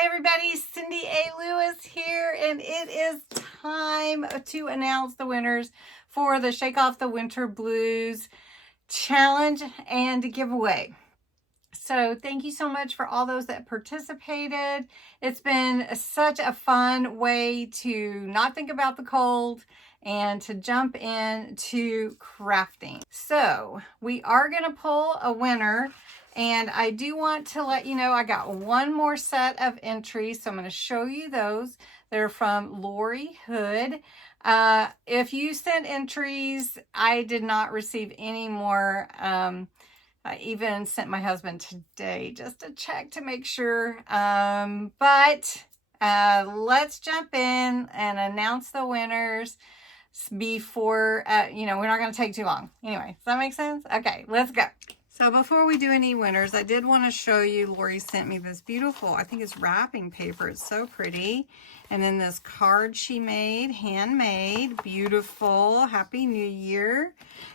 Hi everybody, Cindy A. Lewis here, and it is time to announce the winners for the Shake Off the Winter Blues challenge and giveaway. So thank you so much for all those that participated. It's been such a fun way to not think about the cold and to jump into crafting. So we are going to pull a winner, and I do want to let you know I got one more set of entries, so I'm going to show you those. They're from Lori Hood. If you sent entries, I did not receive any more. I even sent my husband today just to check to make sure. But let's jump in and announce the winners before, we're not going to take too long. Anyway, does that make sense? Okay, let's go. So before we do any winners, I did want to show you, Lori sent me this beautiful, I think it's wrapping paper. It's so pretty. And then this card she made, handmade, beautiful, Happy New Year.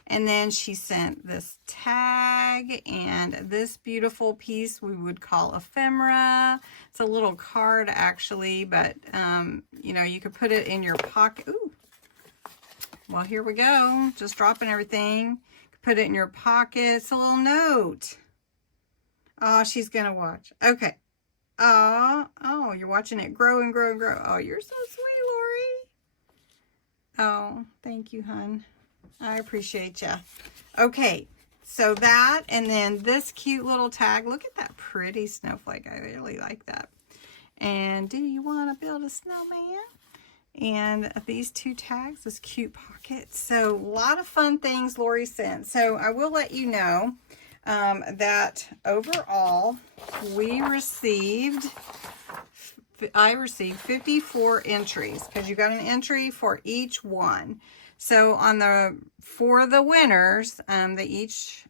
And then she sent this tag and this beautiful piece we would call ephemera. It's a little card actually, but you could put it in your pocket. Ooh. Well, here we go. Just dropping everything. Put it in your pocket. It's a little note. Oh, she's going to watch. Okay. Oh, you're watching it grow and grow and grow. Oh, you're so sweet, Lori. Oh, thank you, hon. I appreciate you. Okay, so that, and then this cute little tag. Look at that pretty snowflake. I really like that. And do you want to build a snowman? And these two tags, this cute pocket. So a lot of fun things Lori sent. So I will let you know that overall I received 54 entries, because you got an entry for each one. So for the winners, each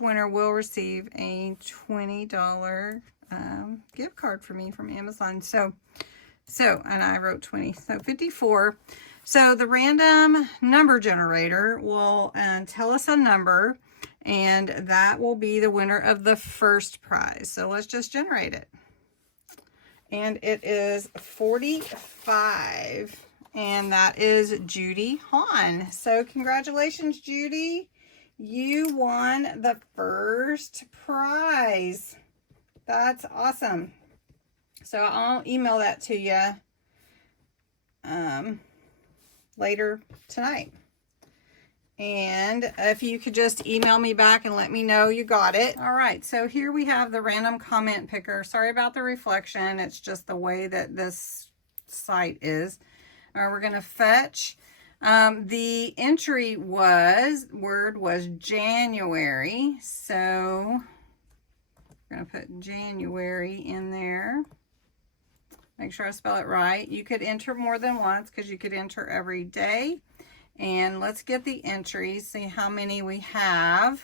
winner will receive a $20 gift card from me from Amazon. So, and I wrote 20, so 54. So the random number generator will tell us a number, and that will be the winner of the first prize. So let's just generate it. And it is 45, and that is Judy Hahn. So congratulations, Judy. You won the first prize. That's awesome. So I'll email that to you later tonight. And if you could just email me back and let me know you got it. All right, so here we have the random comment picker. Sorry about the reflection. It's just the way that this site is. We're going to fetch. The entry word was January. So we're going to put January in there. Make sure I spell it right. You could enter more than once, because you could enter every day. And let's get the entries, see how many we have.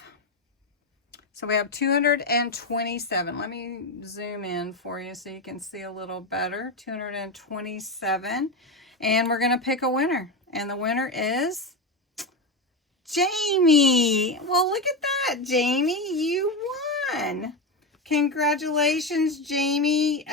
So we have 227. Let me zoom in for you so you can see a little better. 227. And we're going to pick a winner. And the winner is Jamie. Well, look at that, Jamie. You won. Congratulations, Jamie.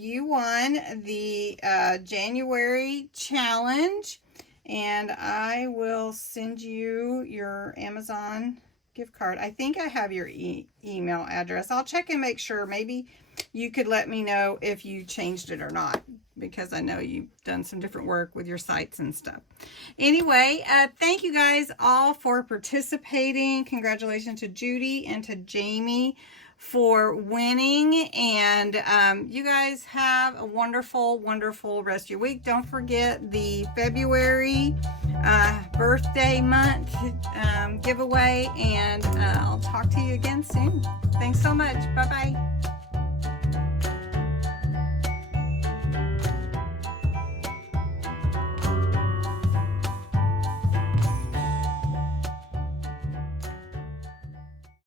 You won the January challenge, and I will send you your Amazon gift card. I think I have your email address. I'll check and make sure. Maybe you could let me know if you changed it or not, because I know you've done some different work with your sites and stuff. Anyway, thank you guys all for participating. Congratulations to Judy and to Jamie for winning, and you guys have a wonderful, wonderful rest of your week. Don't forget the February birthday month giveaway, and I'll talk to you again soon. Thanks so much. Bye-bye.